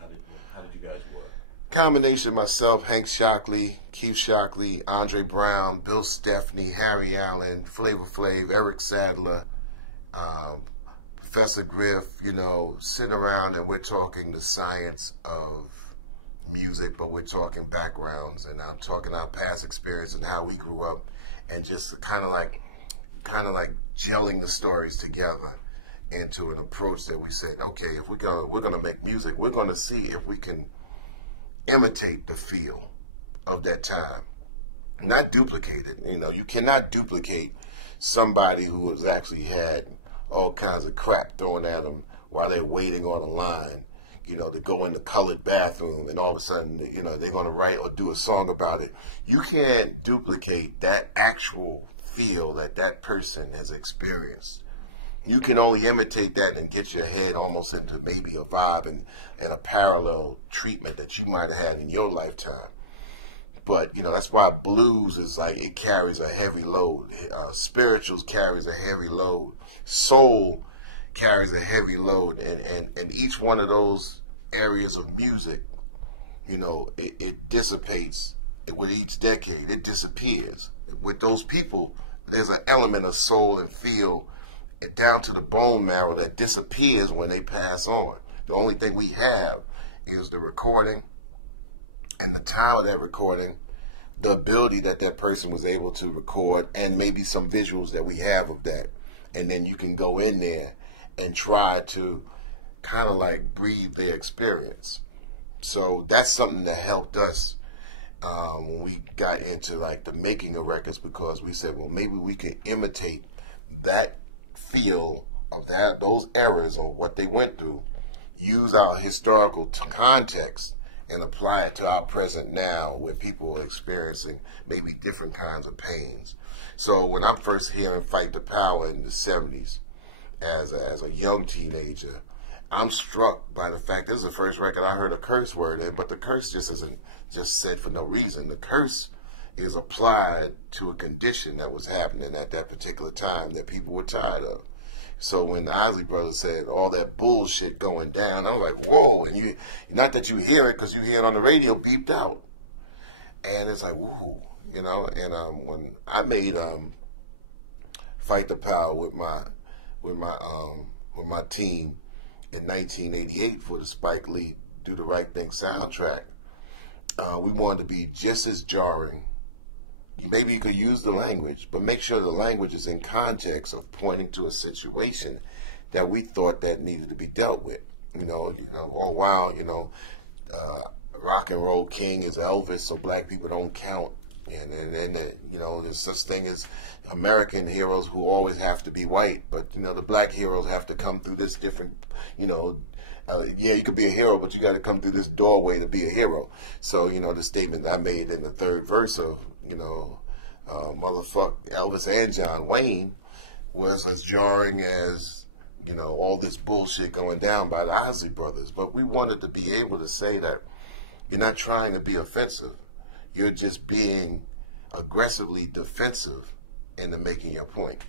Rarities? How did you guys work? Combination myself, Hank Shockley, Keith Shockley, Andre Brown, Bill Stepney, Harry Allen, Flavor Flav, Eric Sadler, Professor Griff, you know, sitting around and we're talking the science of music, but we're talking backgrounds and I'm talking our past experience and how we grew up and just kind of like gelling the stories together into an approach that we said, okay, if we're gonna make music, we're gonna see if we can imitate the feel of that time, not duplicate it. You know, you cannot duplicate somebody who has actually had all kinds of crap thrown at them while they're waiting on a line, you know, to go in the colored bathroom and all of a sudden, you know, they're going to write or do a song about it. You can't duplicate that actual feel that that person has experienced. You can only imitate that and get your head almost into maybe a vibe and a parallel treatment that you might have had in your lifetime. But, you know, that's why blues is like, it carries a heavy load. Spirituals carries a heavy load. Soul carries a heavy load. And each one of those areas of music, you know, it dissipates. With each decade, it disappears. With those people, there's an element of soul and feel down to the bone marrow that disappears when they pass on. The only thing we have is the recording and the time of that recording, the ability that that person was able to record, and maybe some visuals that we have of that. And then you can go in there and try to kind of like breathe their experience. So that's something that helped us when we got into like the making of records, because we said, well, maybe we can imitate that feel of those eras or what they went through, use our historical context and apply it to our present now, where people are experiencing maybe different kinds of pains. So when I'm first hearing Fight the Power in the 70s as a young teenager, I'm struck by the fact this is the first record I heard a curse word in, but the curse just isn't just said for no reason. The curse is applied to a condition that was happening at that particular time that people were tired of. So when the Isley Brothers said all that bullshit going down, I was like, whoa. And you, not that you hear it because you hear it on the radio beeped out. And it's like, whoa, you know. And when I made Fight the Power with my team in 1988 for the Spike Lee Do the Right Thing soundtrack, we wanted to be just as jarring. Maybe you could use the language, but make sure the language is in context of pointing to a situation that we thought that needed to be dealt with. You know, oh wow, you know, rock and roll king is Elvis, so black people don't count. And you know, there's such thing as American heroes who always have to be white, but you know, the black heroes have to come through this different, you know, yeah, you could be a hero, but you got to come through this doorway to be a hero. So, you know, the statement I made in the third verse of, you know, motherfuck Elvis and John Wayne was as jarring as, you know, all this bullshit going down by the Isley Brothers. But we wanted to be able to say that you're not trying to be offensive. You're just being aggressively defensive into making your point.